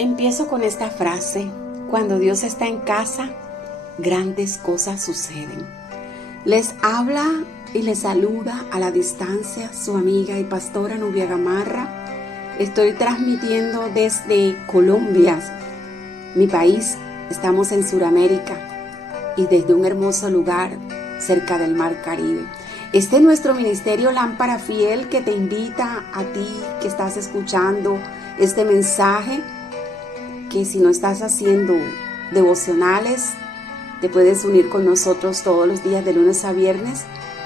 Empiezo con esta frase: cuando Dios está en casa, grandes cosas suceden. Les habla y les saluda a la distancia su amiga y pastora Nubia Gamarra. Estoy transmitiendo desde Colombia, mi país. Estamos en Sudamérica y desde un hermoso lugar cerca del Mar Caribe. Este es nuestro ministerio Lámpara Fiel, que te invita a ti que estás escuchando este mensaje, que si no estás haciendo devocionales, te puedes unir con nosotros todos los días de lunes a viernes,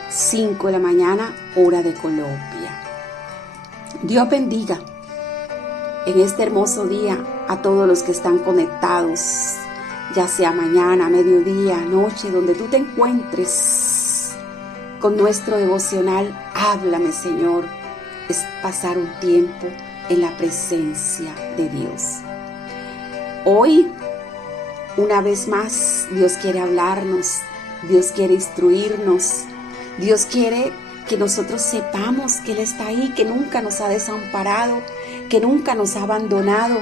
5 de la mañana, hora de Colombia. Dios bendiga en este hermoso día a todos los que están conectados, ya sea mañana, mediodía, noche, donde tú te encuentres con nuestro devocional. Háblame, Señor. Es pasar un tiempo en la presencia de Dios. Hoy, una vez más, Dios quiere hablarnos, Dios quiere instruirnos, Dios quiere que nosotros sepamos que Él está ahí, que nunca nos ha desamparado, que nunca nos ha abandonado.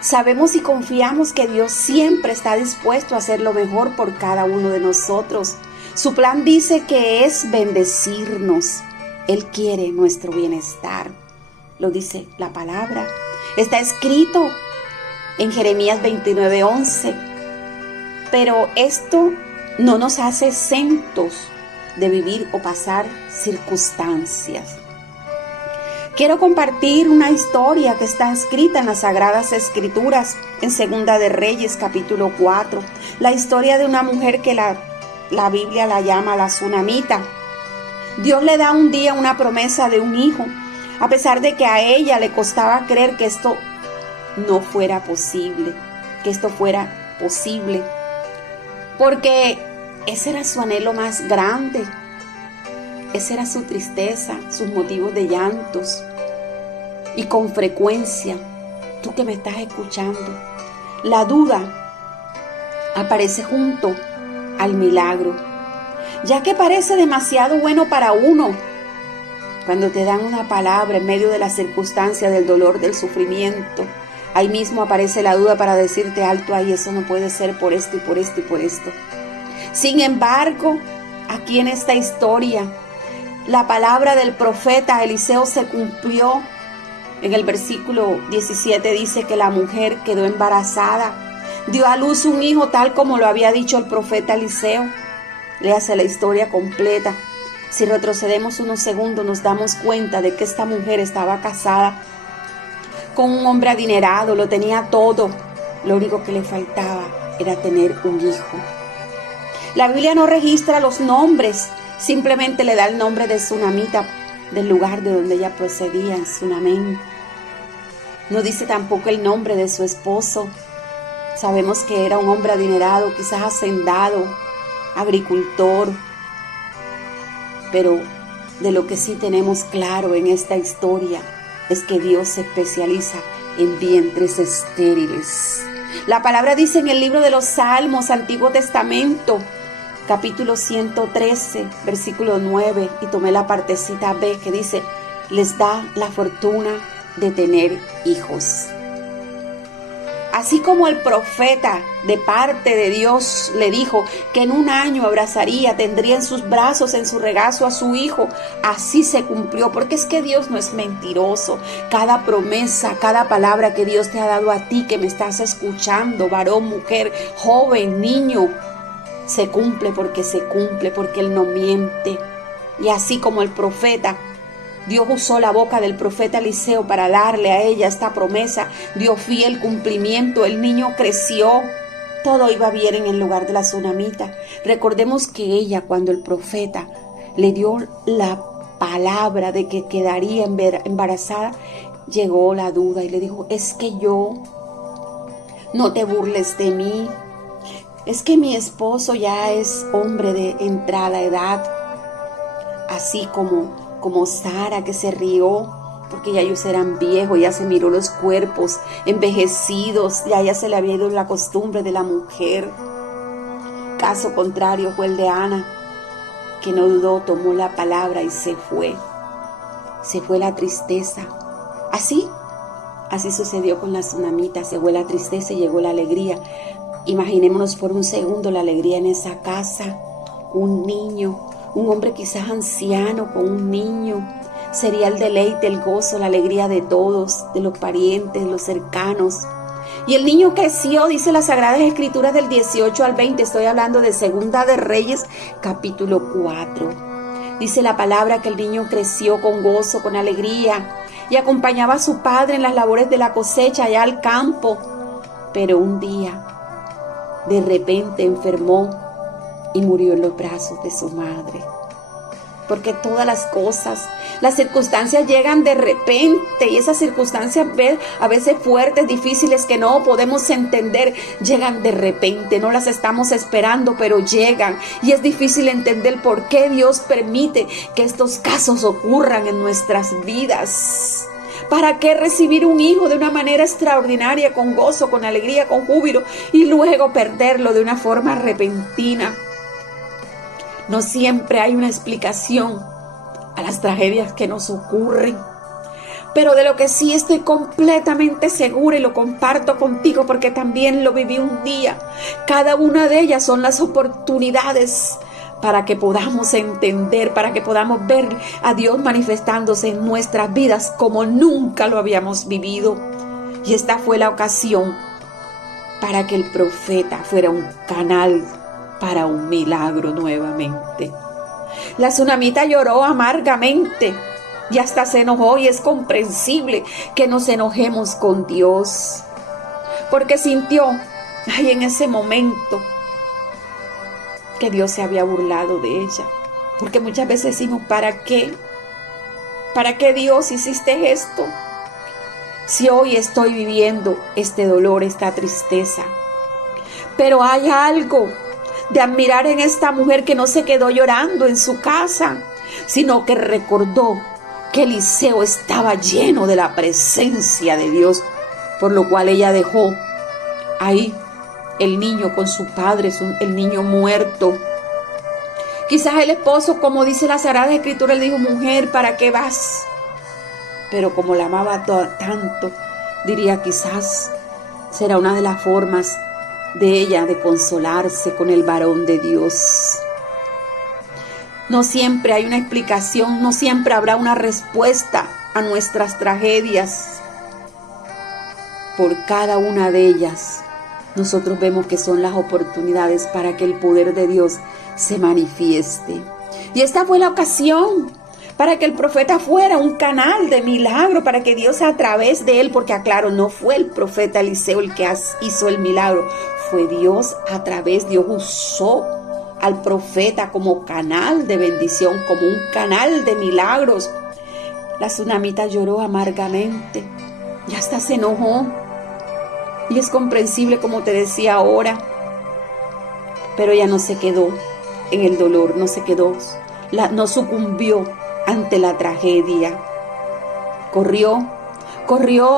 Sabemos y confiamos que Dios siempre está dispuesto a hacer lo mejor por cada uno de nosotros. Su plan dice que es bendecirnos. Él quiere nuestro bienestar. Lo dice la palabra. Está escrito en Jeremías 29:11. Pero esto no nos hace exentos de vivir o pasar circunstancias. Quiero compartir una historia que está escrita en las Sagradas Escrituras, en Segunda de Reyes, capítulo 4. La historia de una mujer que la Biblia la llama la Sunamita. Dios le da un día una promesa de un hijo, a pesar de que a ella le costaba creer que esto no fuera posible, porque ese era su anhelo más grande, esa era su tristeza, sus motivos de llantos. Y con frecuencia, tú que me estás escuchando, la duda aparece junto al milagro, ya que parece demasiado bueno para uno. Cuando te dan una palabra en medio de la circunstancia, del dolor, del sufrimiento, ahí mismo aparece la duda para decirte: alto ahí, eso no puede ser por esto y por esto y por esto. Sin embargo, aquí en esta historia, la palabra del profeta Eliseo se cumplió. En el versículo 17 dice que la mujer quedó embarazada, dio a luz un hijo tal como lo había dicho el profeta Eliseo. Léase la historia completa. Si retrocedemos unos segundos, nos damos cuenta de que esta mujer estaba casada con un hombre adinerado, lo tenía todo. Lo único que le faltaba era tener un hijo. La Biblia no registra los nombres, simplemente le da el nombre de Sunamita, del lugar de donde ella procedía, en Sunamén. No dice tampoco el nombre de su esposo. Sabemos que era un hombre adinerado, quizás hacendado, agricultor. Pero de lo que sí tenemos claro en esta historia es que Dios se especializa en vientres estériles. La palabra dice en el libro de los Salmos, Antiguo Testamento, capítulo 113, versículo 9, y tomé la partecita B que dice: les da la fortuna de tener hijos. Así como el profeta de parte de Dios le dijo que en un año abrazaría, tendría en sus brazos, en su regazo a su hijo, así se cumplió, porque es que Dios no es mentiroso. Cada promesa, cada palabra que Dios te ha dado a ti que me estás escuchando, varón, mujer, joven, niño, se cumple, porque Él no miente. Y así como el profeta, Dios usó la boca del profeta Eliseo para darle a ella esta promesa, dio fiel cumplimiento. El niño creció, todo iba bien en el lugar de la Sunamita. Recordemos que ella, cuando el profeta le dio la palabra de que quedaría embarazada, llegó la duda y le dijo: es que yo, no te burles de mí, es que mi esposo ya es hombre de entrada edad, así como Sara, que se rió porque ya ellos eran viejos. Ya se miró los cuerpos envejecidos, ya se le había ido la costumbre de la mujer. Caso contrario fue el de Ana, que no dudó, tomó la palabra y se fue la tristeza. Así Así sucedió con la tsunamita, se fue la tristeza y llegó la alegría. Imaginémonos por un segundo la alegría en esa casa. Un niño, un hombre quizás anciano con un niño. Sería el deleite, el gozo, la alegría de todos, de los parientes, los cercanos. Y el niño creció, dice las Sagradas Escrituras del 18 al 20. Estoy hablando de Segunda de Reyes, capítulo 4. Dice la palabra que el niño creció con gozo, con alegría, y acompañaba a su padre en las labores de la cosecha allá al campo. Pero un día, de repente enfermó y murió en los brazos de su madre. Porque todas las cosas, las circunstancias llegan de repente, y esas circunstancias a veces fuertes, difíciles, que no podemos entender, llegan de repente, no las estamos esperando, pero llegan, y es difícil entender por qué Dios permite que estos casos ocurran en nuestras vidas. ¿Para qué recibir un hijo de una manera extraordinaria, con gozo, con alegría, con júbilo, y luego perderlo de una forma repentina? No siempre hay una explicación a las tragedias que nos ocurren, pero de lo que sí estoy completamente segura, y lo comparto contigo porque también lo viví un día, cada una de ellas son las oportunidades para que podamos entender, para que podamos ver a Dios manifestándose en nuestras vidas como nunca lo habíamos vivido. Y esta fue la ocasión para que el profeta fuera un canal para un milagro nuevamente. La tsunamita lloró amargamente y hasta se enojó, y es comprensible que nos enojemos con Dios, porque sintió en ese momento que Dios se había burlado de ella. Porque muchas veces decimos, ¿para qué? ¿Para qué, Dios, hiciste esto? Si hoy estoy viviendo este dolor, esta tristeza. Pero hay algo de admirar en esta mujer, que no se quedó llorando en su casa, sino que recordó que Eliseo estaba lleno de la presencia de Dios, por lo cual ella dejó ahí el niño con su padre, el niño muerto. Quizás el esposo, como dice la Sagrada Escritura, le dijo, mujer, ¿para qué vas? Pero como la amaba tanto, diría, quizás será una de las formas de ella de consolarse con el varón de Dios. No siempre hay una explicación, no siempre habrá una respuesta a nuestras tragedias. Por cada una de ellas, nosotros vemos que son las oportunidades para que el poder de Dios se manifieste. Y esta fue la ocasión para que el profeta fuera un canal de milagro, para que Dios a través de él, porque aclaro, no fue el profeta Eliseo el que hizo el milagro, fue Dios a través, Dios usó al profeta como canal de bendición, como un canal de milagros. La tsunamita lloró amargamente y hasta se enojó, y es comprensible, como te decía ahora, pero ella no se quedó en el dolor, no se quedó, no sucumbió ante la tragedia. Corrió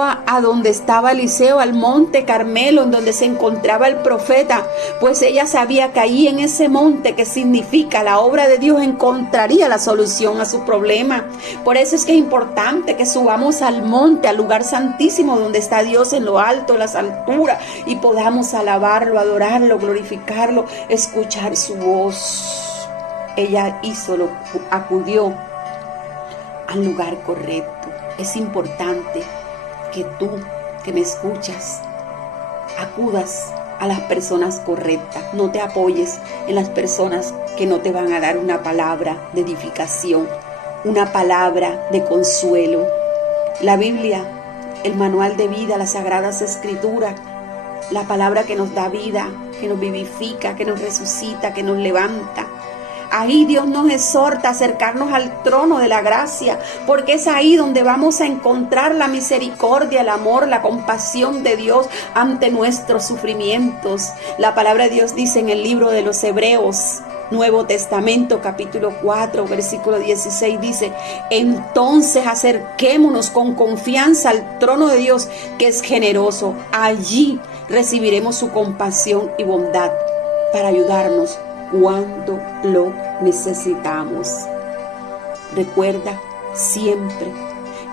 a donde estaba Eliseo, al monte Carmelo, en donde se encontraba el profeta, pues ella sabía que ahí en ese monte, que significa la obra de Dios, encontraría la solución a su problema. Por eso es que es importante que subamos al monte, al lugar santísimo, donde está Dios en lo alto, en las alturas, y podamos alabarlo, adorarlo, glorificarlo, escuchar su voz. Ella acudió al lugar correcto. Es importante que tú, que me escuchas, acudas a las personas correctas. No te apoyes en las personas que no te van a dar una palabra de edificación, una palabra de consuelo. La Biblia, el manual de vida, las Sagradas Escrituras, la palabra que nos da vida, que nos vivifica, que nos resucita, que nos levanta. Ahí Dios nos exhorta a acercarnos al trono de la gracia, porque es ahí donde vamos a encontrar la misericordia, el amor, la compasión de Dios ante nuestros sufrimientos. La palabra de Dios dice en el libro de los Hebreos, Nuevo Testamento, capítulo 4, versículo 16, dice: entonces acerquémonos con confianza al trono de Dios, que es generoso. Allí recibiremos su compasión y bondad para ayudarnos cuando lo necesitamos. Recuerda siempre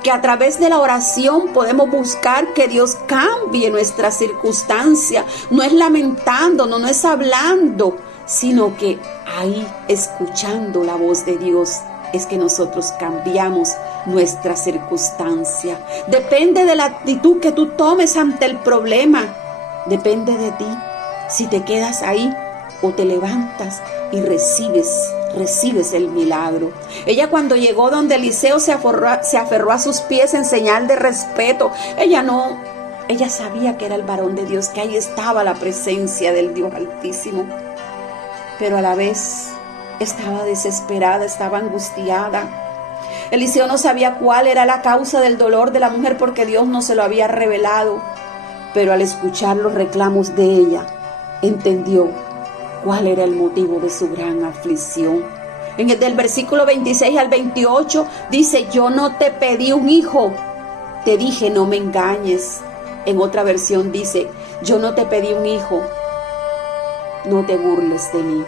que a través de la oración podemos buscar que Dios cambie nuestra circunstancia. No es lamentando, no es hablando, sino que ahí, escuchando la voz de Dios, es que nosotros cambiamos nuestra circunstancia. Depende de la actitud que tú tomes ante el problema. Depende de ti, si te quedas ahí o te levantas y recibes el milagro. Ella, cuando llegó donde Eliseo, se aferró a sus pies en señal de respeto. Ella sabía que era el varón de Dios, que ahí estaba la presencia del Dios Altísimo, pero a la vez estaba desesperada, estaba angustiada. Eliseo no sabía cuál era la causa del dolor de la mujer, porque Dios no se lo había revelado, pero al escuchar los reclamos de ella, entendió cuál era el motivo de su gran aflicción. Del versículo 26 al 28 dice: yo no te pedí un hijo, te dije no me engañes. En otra versión dice: yo no te pedí un hijo, no te burles de mí.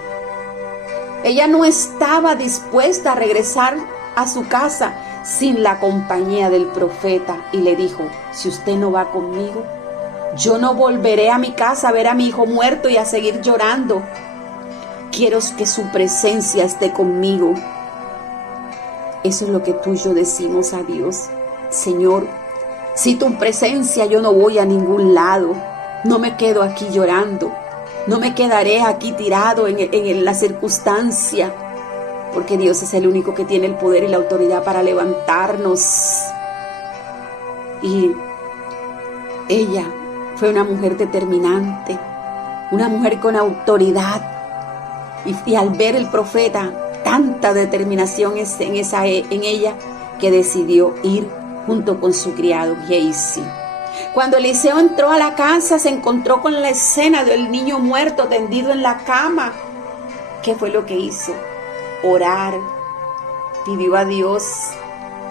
Ella no estaba dispuesta a regresar a su casa sin la compañía del profeta, y le dijo: si usted no va conmigo, yo no volveré a mi casa a ver a mi hijo muerto y a seguir llorando. Quiero que su presencia esté conmigo. Eso es lo que tú y yo decimos a Dios: Señor, sin tu presencia yo no voy a ningún lado. No me quedo aquí llorando. No me quedaré aquí tirado en la circunstancia, porque Dios es el único que tiene el poder y la autoridad para levantarnos. Y ella fue una mujer determinante, una mujer con autoridad. Y al ver el profeta tanta determinación en ella, que decidió ir junto con su criado Gehazi. Cuando Eliseo entró a la casa, se encontró con la escena del niño muerto tendido en la cama. ¿Qué fue lo que hizo? Orar. Pidió a Dios.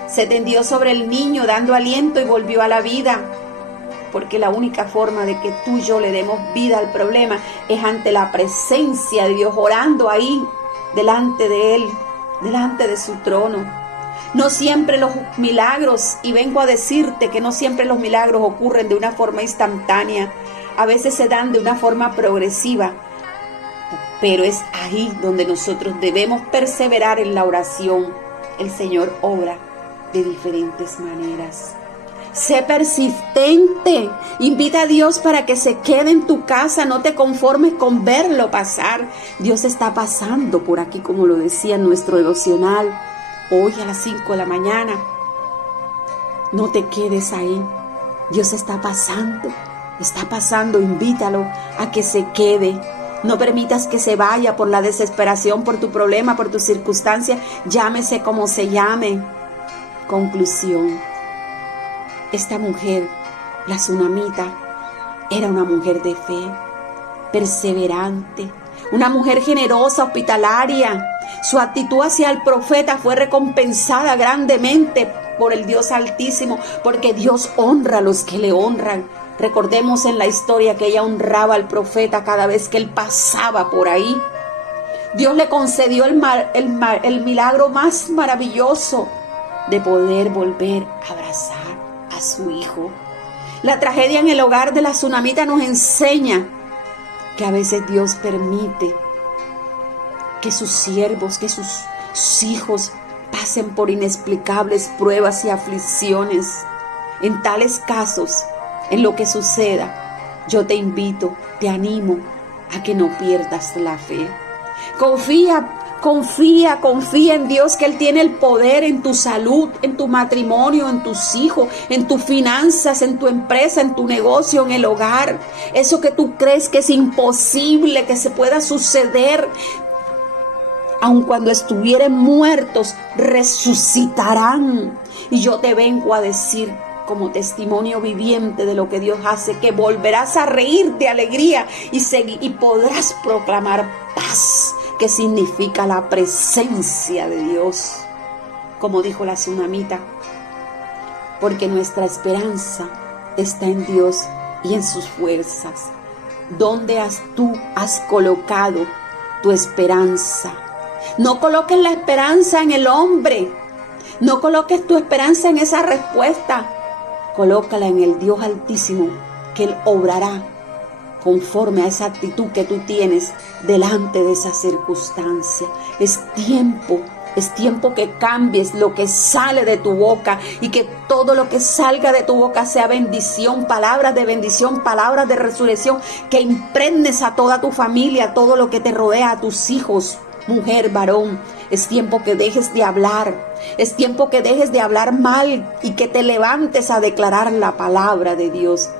Se tendió sobre el niño dando aliento y volvió a la vida. Porque la única forma de que tú y yo le demos vida al problema es ante la presencia de Dios, orando ahí, delante de Él, delante de su trono. No siempre los milagros, y vengo a decirte que no siempre los milagros ocurren de una forma instantánea. A veces se dan de una forma progresiva. Pero es ahí donde nosotros debemos perseverar en la oración. El Señor obra de diferentes maneras. Sé persistente. Invita a Dios para que se quede en tu casa. No te conformes con verlo pasar. Dios está pasando por aquí, como lo decía en nuestro devocional hoy a las 5 de la mañana. No te quedes ahí. Dios está pasando. Invítalo a que se quede. No permitas que se vaya por la desesperación, por tu problema, por tu circunstancia. Llámese como se llame. Conclusión. Esta mujer, la tsunamita, era una mujer de fe, perseverante, una mujer generosa, hospitalaria. Su actitud hacia el profeta fue recompensada grandemente por el Dios Altísimo, porque Dios honra a los que le honran. Recordemos en la historia que ella honraba al profeta cada vez que él pasaba por ahí. Dios le concedió el milagro más maravilloso de poder volver a abrazar a su hijo. La tragedia en el hogar de la tsunamita nos enseña que a veces Dios permite que sus siervos, que sus hijos pasen por inexplicables pruebas y aflicciones. En tales casos, en lo que suceda, yo te invito, te animo a que no pierdas la fe. Confía en Dios, que Él tiene el poder en tu salud, en tu matrimonio, en tus hijos, en tus finanzas, en tu empresa, en tu negocio, en el hogar. Eso que tú crees que es imposible que se pueda suceder, aun cuando estuvieren muertos, resucitarán. Y yo te vengo a decir, como testimonio viviente de lo que Dios hace, que volverás a reír de alegría y podrás proclamar paz, que significa la presencia de Dios, como dijo la tsunamita, porque nuestra esperanza está en Dios y en sus fuerzas. ¿Dónde tú has colocado tu esperanza? No coloques la esperanza en el hombre. No coloques tu esperanza en esa respuesta. Colócala en el Dios Altísimo, que Él obrará conforme a esa actitud que tú tienes delante de esa circunstancia. Es tiempo que cambies lo que sale de tu boca y que todo lo que salga de tu boca sea bendición, palabras de bendición, palabras de resurrección, que impregnes a toda tu familia, a todo lo que te rodea, a tus hijos, mujer, varón. Es tiempo que dejes de hablar, es tiempo que dejes de hablar mal y que te levantes a declarar la palabra de Dios.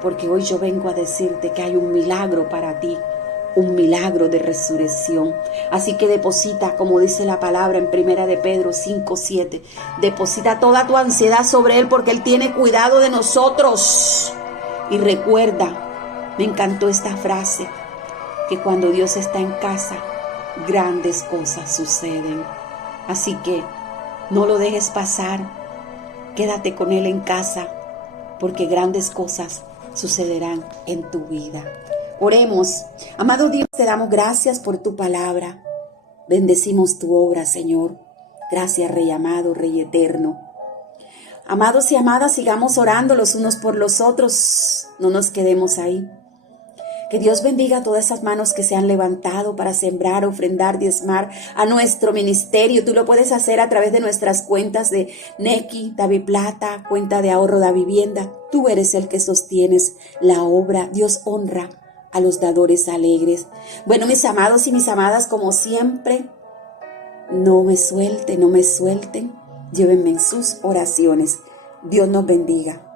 Porque hoy yo vengo a decirte que hay un milagro para ti, un milagro de resurrección. Así que deposita, como dice la palabra en 1 de Pedro 5:7, deposita toda tu ansiedad sobre Él porque Él tiene cuidado de nosotros. Y recuerda, me encantó esta frase, que cuando Dios está en casa, grandes cosas suceden. Así que no lo dejes pasar, quédate con Él en casa, porque grandes cosas sucederán en tu vida. Oremos. Amado Dios, te damos gracias por tu palabra. Bendecimos tu obra, Señor. Gracias, Rey amado, Rey eterno. Amados y amadas, sigamos orando los unos por los otros. No nos quedemos ahí. Que Dios bendiga todas esas manos que se han levantado para sembrar, ofrendar, diezmar a nuestro ministerio. Tú lo puedes hacer a través de nuestras cuentas de Nequi, DaViplata, cuenta de ahorro Davivienda. Tú eres el que sostienes la obra. Dios honra a los dadores alegres. Bueno, mis amados y mis amadas, como siempre, no me suelten. Llévenme en sus oraciones. Dios nos bendiga.